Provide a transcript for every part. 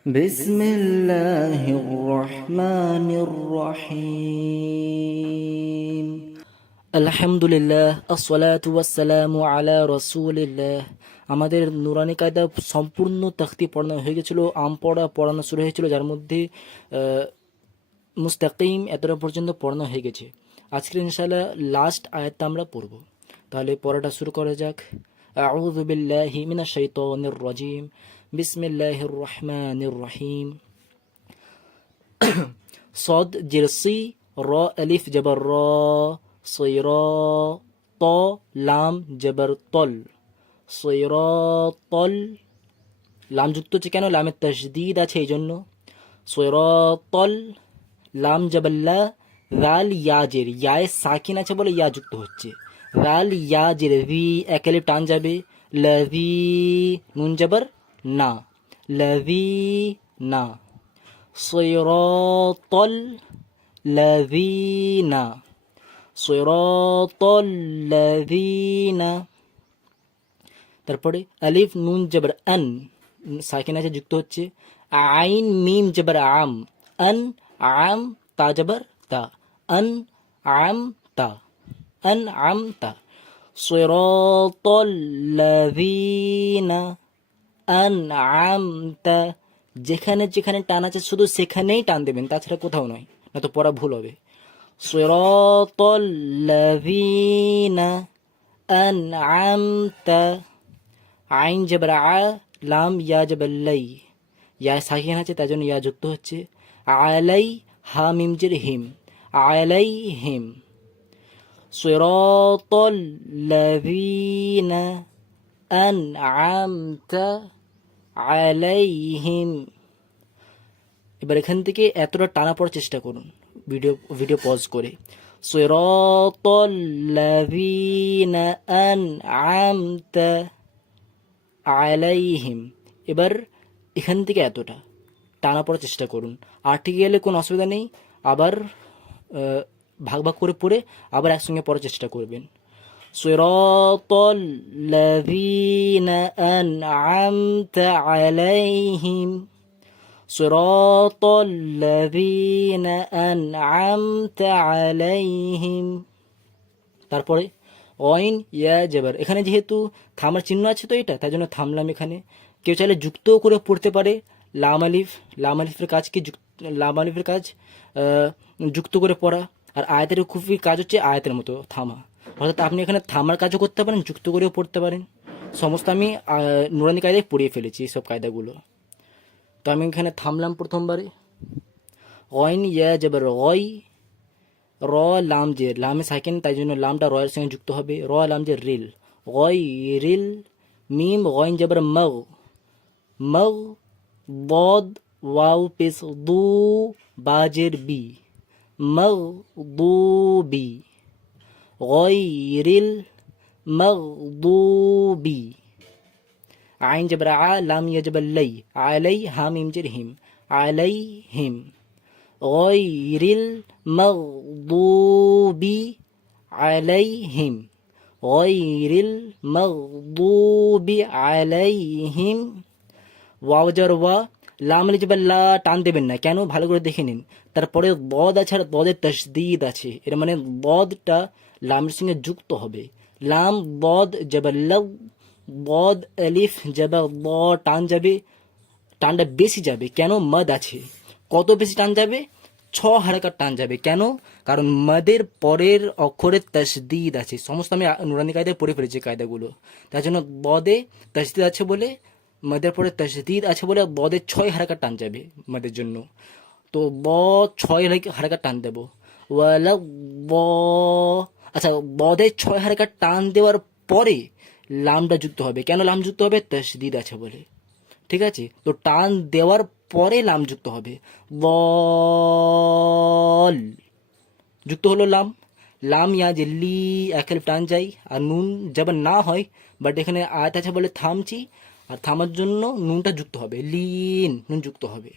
بسم الله الرحمن الرحيم আলহামদুলিল্লাহ আসসালাতু ওয়াসসালামু আলা রসুলিল্লাহ আমাদের নুরানি কায়দা সম্পূর্ণ তখতি পড়ানো হয়ে গেছিল আম পড়া পড়ানো শুরু হয়েছিল যার মধ্যে আহ, মুস্তাকিম এতটা পর্যন্ত পড়ানো হয়ে গেছে আজকে ইনশাআল্লাহ লাস্ট আয়াতটা আমরা পড়ব তাহলে পড়াটা শুরু করা যাক আউযু বিল্লাহি মিনাশ শাইতানির রাজিম বিসমিল্লাহির রহমানির রহিম صاد جرسي را ألف جبر را صيرا طا লাম জবর তল তল লাম যুক্ত হচ্ছে কেন লামের তসদিদ আছে এই জন্য তল লাম জবল্লা রাল ইয়াজের ইয়ায় সাকিন আছে বলে ইয়া যুক্ত হচ্ছে রাল ইয়া জির ভি একেলে টান যাবে লভি নুন জবর না লভি না সৈরতল লভিনা সৈরতল লভিনা তারপরে আলিফ নুন জবর আন সাকিন আছে যুক্ত হচ্ছে আইন মিম জবর আম আন আম তা জবর তা আন আম তা আন আম তা صراط الذين আনআমতা যেখানে যেখানে টান আছে শুধু সেখানেই টান দেবেন তাছাড়া কোথাও নয় না তো পড়া ভুল হবে সিরাতাল লাযিনা আনআমতা আইন জবর আ লাম ইয়া জবর লাই ইয়া সাকিন আছে তার জন্য ইয়া যুক্ত হচ্ছে আলাই হা মিম জের হিম আলাই হিম صراط الذين أنعمت عليهم এবার এখান থেকে এতটা টানা পড়ার চেষ্টা করুন ভিডিও ভিডিও পজ করে صراط الذين أنعمت عليهم এবার এখান থেকে এতটা টানা পড়ার চেষ্টা করুন আর ঠিক গেলে কোনো অসুবিধা নেই আবার আহ, ভাগ ভাগ করে পড়ে আবার একসঙ্গে পড়ার চেষ্টা করবেন صراط الذين أنعمت عليهم صراط الذين أنعمت عليهم তারপরে অইন ইয়া জেবার এখানে যেহেতু থামার চিহ্ন আছে তো এটা তাই জন্য থামলাম এখানে কেউ চাইলে যুক্তও করে পড়তে পারে লাম আলিফ লাম আলিফের কাজ কি যুক্ত লাম আলিফের কাজ আহ, যুক্ত করে পড়া আর আয়াতের খুবই কাজ হচ্ছে আয়াতের মতো, থামা। অর্থাৎ আপনি এখানে থামার কাজও করতে পারেন, যুক্ত করেও পড়তে পারেন। সমস্ত আমি নুরানি কায়দায় পড়িয়ে ফেলেছি সব কায়দাগুলো। তো আমি এখানে থামলাম প্রথমবারে। অইন ইয়া জেবার অয় র লাম যে, লামে সাইকেন, তাই জন্য লামটা রয়ের সঙ্গে যুক্ত হবে। র লাম যে রিল গয় রিল, মিম গয়ন জবর মগ। মগ, বদ, ওয়াও পেস দু, বাজের বি। مغضوب غير المغضوب. عين جبر ع لام يجب لي علي هام جرهم. عليهم. غير المغضوب. عليهم. غير المغضوب. عليهم. واو جر যার ওয়া লাম লিজবাল্লা টান দেবেন না, কেন? ভালো করে দেখে নিন। তারপরে বদ আছে আর বদের তসদিদ আছে। এর মানে বদটা লামের সঙ্গে যুক্ত হবে। লাম, বদ জবাল্লাহ বদ, আলিফ, জবা ব টান যাবে। টানটা বেশি যাবে। কেন? মদ আছে। কত বেশি টান যাবে? ছ হারাকার টান যাবে। কেন? কারণ মদের পরের অক্ষরের তসদিদ আছে। সমস্ত আমি নুরানি কায়দায় পড়ে ফেলেছি কায়দাগুলো। তার জন্য বদে তসদিদ আছে বলে মদের পরে তসদিদ আছে বলে বদে ছয় হারাকার টান যাবে মদের জন্য তো ব ছয় হারাকার টান দেবো ওয়ালা ব আচ্ছা বদে ছয় হারাকার টান দেওয়ার পরে লামটা যুক্ত হবে কেন লাম যুক্ত হবে তসদিদ আছে বলে ঠিক আছে তো টান দেওয়ার পরে লাম যুক্ত হবে বল যুক্ত হলো লাম লাম ইয়া যে লি একের টান যাই আর নুন যেমন না হয় বাট এখানে আয়াত আছে বলে থামছি আর থামার জন্য নুনটা যুক্ত হবে, লিন নুন যুক্ত হবে।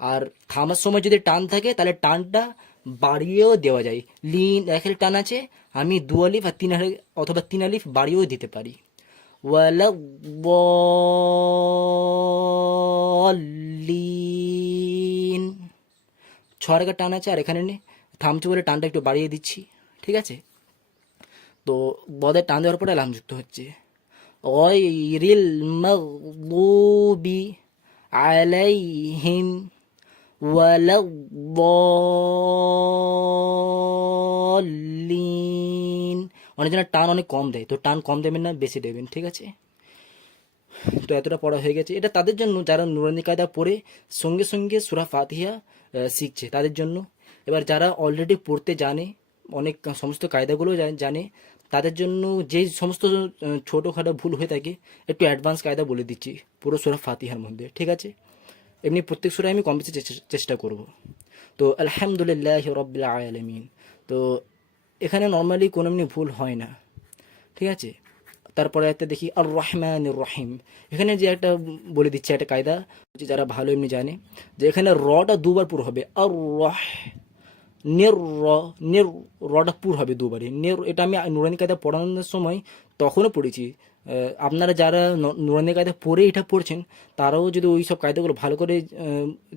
আর থামার সময় যদি টান থাকে, তাহলে টানটা বাড়িয়েও দেওয়া যায়। লিন এক টান আছে, আমি দু আলিফ আর তিন অথবা তিন আলিফ বাড়িয়েও দিতে পারি। লিন ছ রেখার টান আছে, আর এখানে নেই থামছে বলে টানটা একটু বাড়িয়ে দিচ্ছি, ঠিক আছে? তো বদের টান দেওয়ার পরে লাম যুক্ত হচ্ছে। গয়রিল মাগদুবি আলাইহিম ওয়ালাদ্দাল্লিন অনেকজনের টান অনেক কম দেয়। তো টান কম দেবেন না, বেশি দেবেন, ঠিক আছে? তো এতটা পড়া হয়ে গেছে। এটা তাদের জন্য, যারা নুরানি কায়দা পড়ে, সঙ্গে সঙ্গে সুরা ফাতিহা শিখছে তাদের জন্য। এবার যারা অলরেডি পড়তে জানে, অনেক সমস্ত কায়দাগুলো জানে তাদের জন্য যে সমস্ত ছোটোখাটো ভুল হয়ে থাকে, একটু অ্যাডভান্স কায়দা বলে দিচ্ছি, পুরো সুরা ফাতিহার মধ্যে, ঠিক আছে? এমনি প্রত্যেক সুরায় আমি কম চেষ্টা- করব। তো, আলহামদুলিল্লাহ রবিল আলমিন। তো, এখানে নর্মালি কোনো এমনি ভুল হয় না, ঠিক আছে? তারপরে একটা দেখি আর রহমান রহিম। এখানে যে একটা বলে দিচ্ছে একটা কায়দা যারা ভালো এমনি জানে, যে এখানে রটা দুবার পুরো হবে আর রহ নের র রটা পুর হবে দুবারই নের, এটা আমি নুরানি কায়দা পড়ানোর সময় তখনও পড়েছি। আপনারা যারা নুরানি কায়দা পড়ে এটা পড়ছেন, তারাও যদি ওই সব কায়দাগুলো ভালো করে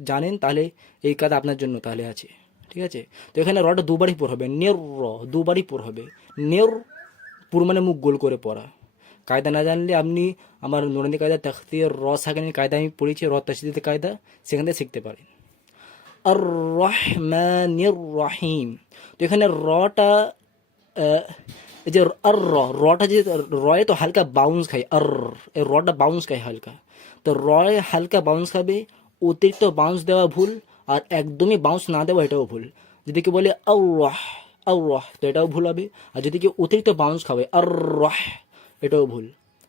জানেন, তাহলে এই কায়দা আপনার জন্য তাহলে আছে। ঠিক আছে? তো এখানে রটা দুবারই পড় হবে। নের র, দুবারই পড় হবে। নের পুর মানে মুখ গোল করে পড়া। কায়দা না জানলে আপনি আমার নুরানি কায়দা তখতির র সাকানের কায়দা আমি পড়েছি র তসদিদের কায়দা, সেখান থেকে শিখতে পারেন। আর রহমানির রহিম তো এখানে রটা এই যে আর র রটা যে রয়ে তো হালকা বাউন্স খায় আর এই রটা বাউন্স খায় হালকা। তো রয়ে হালকা বাউন্স খাবে, অতিরিক্ত বাউন্স দেওয়া ভুল, আর একদমই বাউন্স না দেওয়া এটাও ভুল। যদি কেউ বলে আউ রহ আউ রহ তো এটাও ভুল হবে। আর যদি কেউ অতিরিক্ত বাউন্স খাবে আর রহ এটাও ভুল।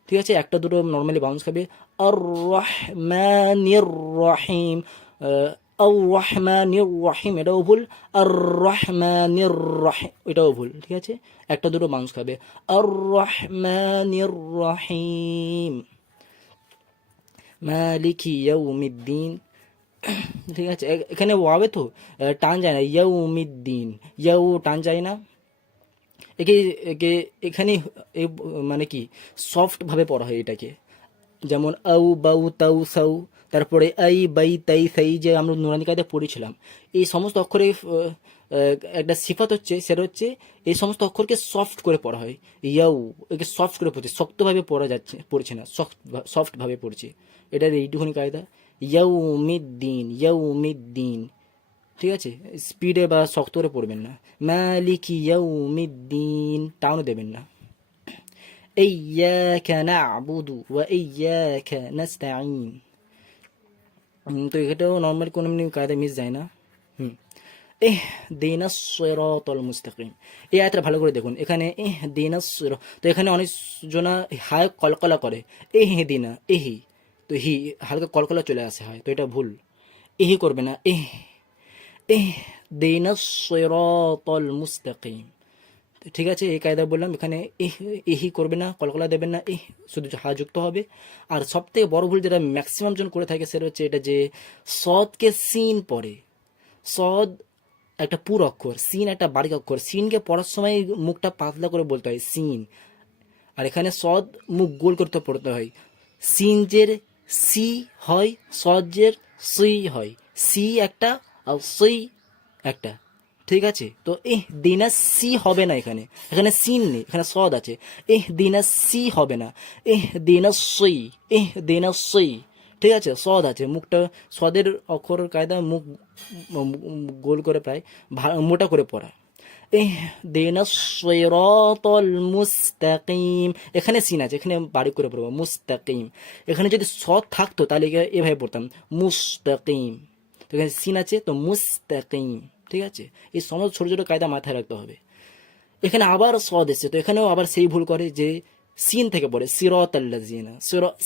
ঠিক আছে? একটা, দুটো নর্মালি বাউন্স খাবে। আর রহমানির রহিম আর রহমানির রহিম এটাও ভুল। আর রহমানির রহিম এটাও ভুল, ঠিক আছে? একটা দুটো বাউন্স খাবে। আর রহমানির রহিম মালিকি ইয়াউমিদ্দিন, ঠিক আছে? এখানে ওয়াবে তো? টান যায় না, ইয়াউমিদ্দিন, ইয়াউ টান যায় না। একে একে, এখানে এ মানে কি সফট ভাবে পড়া হয় এটাকে। যেমন আউ বাউ তাউ সাউ তারপরে আই বাই তাই সাই যে আমরা নুরানি কায়দা পড়েছিলাম এই সমস্ত অক্ষরে আহ, আহ, একটা সিফাত হচ্ছে সেটা হচ্ছে এই সমস্ত অক্ষরকে সফট করে পড়া হয় ইয়াউ একে সফট করে পড়ছে শক্তভাবে পড়া যাচ্ছে পড়ছে না সফট সফটভাবে পড়ছে এটার এইটুকুনি কায়দা ইয়াউ মিদ্দিন ইয়াউ মিদ্দিন ঠিক আছে স্পিডে বা শক্ত করে পড়বেন না মালিকি ইয়াউমিদ্দিন টাউনও দেবেন না إياك نعبد وإياك نستعين হুম, তো এটাও নর্মালি কোনো কায়দা মিস যায় না। হুম। এহ, দিন সিরাতাল মুস্তাকিম। এই আয়াতটা ভালো করে দেখুন। এখানে, এহ, দিন তো এখানে অনেক জনা হায় কলকলা করে। এহ, দিনা, এহি, তো হি, হালকা কলকলা চলে আসে হয়, তো এটা ভুল। এহি করবে না, এহ। এহ, দিন সিরাতাল মুস্তাকিম। ঠিক আছে, এই কায়দা বললাম, এখানে এহ এহি করবে না, কলকলা দেবেন না এহ শুধু হা যুক্ত হবে। আর সব থেকে বড় ভুল যেটা ম্যাক্সিমাম জন করে থাকে সেটা হচ্ছে এটা যে সদকে সিন পড়ে। সদ একটা পুর অক্ষর, সিন একটা বারিক অক্ষর। সিনকে পড়ার সময় মুখটা পাতলা করে বলতে হয়, সিন। আর এখানে সদ মুখ গোল করতে পড়তে হয়। সিনজের সি হয় সজের সই হয়। সি একটা আর সই একটা। ঠিক আছে? তো এহ, দিনা সি হবে না এখানে। এখানে সিন নেই, এখানে সদ আছে। এহ, দিনা সি হবে না। এহ, দিনা সই এহ, দিনা সই ঠিক আছে? সদ আছে। মুখটা, সদের অক্ষর কায়দা মুখ গোল করে প্রায় মোটা করে পড়া। দিনা সৈরতল মুস্তাকিম। এখানে সিন আছে, এখানে বাড়ি করে পড়ব। মুস্তাকিম। এখানে যদি সদ থাকতো, তাহলে এভাবে পড়তাম। মুস্তাকিম। তো এখানে সিন আছে, তো মুস্তাকিম। ঠিক আছে? এই সমস্ত ছোটো ছোটো কায়দা মাথায় রাখতে হবে। এখানে আবার সদ এসছে, তো এখানেও আবার সেই ভুল করে যে সিন থেকে পড়ে সিরত আল্লাজিনা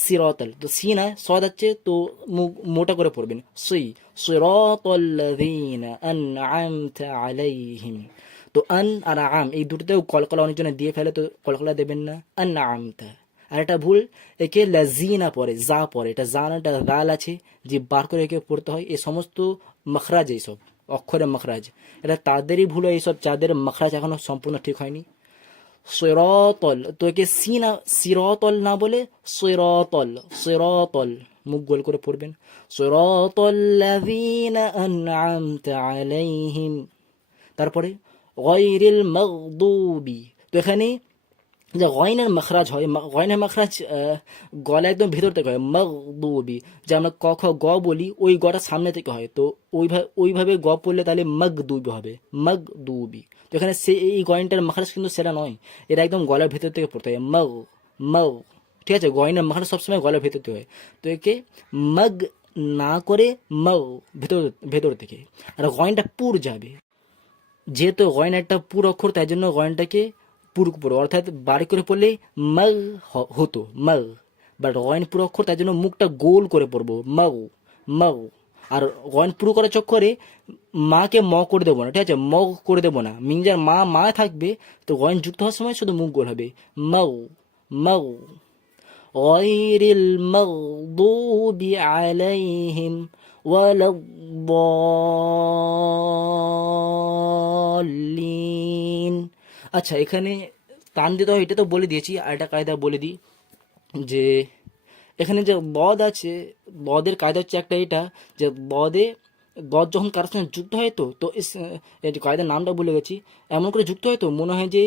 সিরতল, তো সিন সদ আছে তো মুখ, মোটা করে পড়বেন, সই সিরত আল্লাজিনা আনআমতা আলাইহিম, তো আন আর আম, এই দুটোতেও কলকলা অনেকজনে দিয়ে ফেলে, তো কলকলা দেবেন না আন আমতা আর একটা ভুল, একে লাজিনা পড়ে, যা পড়ে, এটা জানাটা গাল আছে, যে বার করে একে পড়তে হয় এই সমস্ত মখরাজ এইসব। অক্ষরে মখরাজ। এটা তাদেরই ভুল এইসব যাদের মখরাজ এখনও সম্পূর্ণ ঠিক হয়নি। সিরাতল তো একে সি না সিরাতল না বলে সিরাতল সিরাতল, মুখ গোল করে পড়বেন। আলাইহিম। তারপরে মাগদুবি। তো এখানে যে গয়নের মখরাজ হয় গয়নের মখরাজ গলা একদম ভেতর থেকে হয়, মগদুবি, যে আমরা ক খ গ বলি, ওই গটা সামনে থেকে হয়। তো ওইভাবে ওইভাবে গ পড়লে তাহলে মগদুবি হবে, মগদুবি। তো এখানে সে এই গয়নটার মখরাজ কিন্তু সেটা নয়, এটা একদম গলার ভেতর থেকে পড়তে হয়, মগ মগ। ঠিক আছে? গয়নের মখরাজ সবসময় গলার ভেতর থেকে হয়। তো একে মগ না করে মগ ভেতর ভেতর থেকে। আর গয়নটা পুর যাবে। যেহেতু গয়ন একটা পুর অক্ষর, তাই জন্য গয়নটাকে পুর পড়ো অর্থাৎ বাড়ি করে পড়লে মগ হ- হতো মগ বাট গয়ন পুরো অক্ষর তাই জন্য মুখটা গোল করে পড়বো মগ মগ আর গয়ন পুরো করার চক্করে মাকে ম করে দেবো না ঠিক আছে ম করে দেবো না মিংজার মা মা থাকবে তো গয়ন যুক্ত হওয়ার সময় শুধু মুখ গোল হবে মগ মগ غير المغضوب عليهم ولا الضالين আচ্ছা এখানে টান দিতে হয় এটা তো বলে দিয়েছি, আর একটা কায়দা বলে দিই, যে এখানে যে বদ আছে, বদের কায়দা হচ্ছে একটা এটা, যে বদে বদ যখন কারোর সঙ্গে যুক্ত হয় তো তো কায়দার নামটা বলে গেছি, এমন করে যুক্ত হয় তো, মনে হয় যে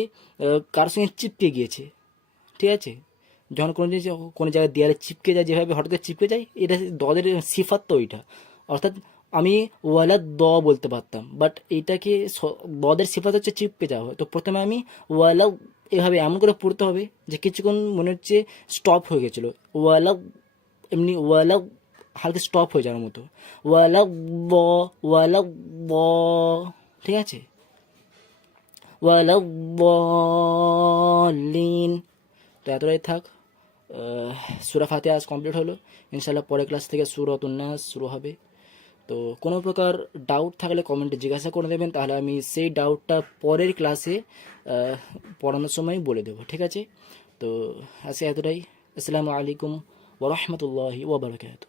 কারোর সঙ্গে চিপকে গিয়েছে, ঠিক আছে? যখন কোনো জিনিস, কোনো জায়গায় দেয়ালে চিপকে যায়, যেভাবে হঠাৎ চিপকে যায়, এটা দদের সিফাত তো ওইটা। অর্থাৎ আমি ওয়ালা দ বলতে পারতাম বাট এইটাকে স- দদের সিফাত হচ্ছে চিপকে যাওয়া হয় তো প্রথমে আমি ওয়ালা এভাবে এমন করে পড়তে হবে যে কিছুক্ষণ মনে হচ্ছে স্টপ হয়ে গেছিল। ওয়ালা এমনি ওয়ালা হালকা স্টপ হয়ে যাওয়ার মতো। ওয়ালা ব ওয়ালা ব, ঠিক আছে? ওয়ালা বলিন তো এতটাই থাক। সুরা ফাতে আজ কমপ্লিট হলো। ইনশাল্লাহ পরের ক্লাস থেকে সুরত উন্নাস শুরু হবে। তো কোনো প্রকার ডাউট থাকলে কমেন্টে জিজ্ঞাসা করে দেবেন তাহলে আমি সেই ডাউটটা পরের ক্লাসে পড়ানোর সময় বলে দেবো, ঠিক আছে? তো আজকে এতটাই। আসসালামু আলাইকুম ওরহমতুল্লাহি ওবরাকাতু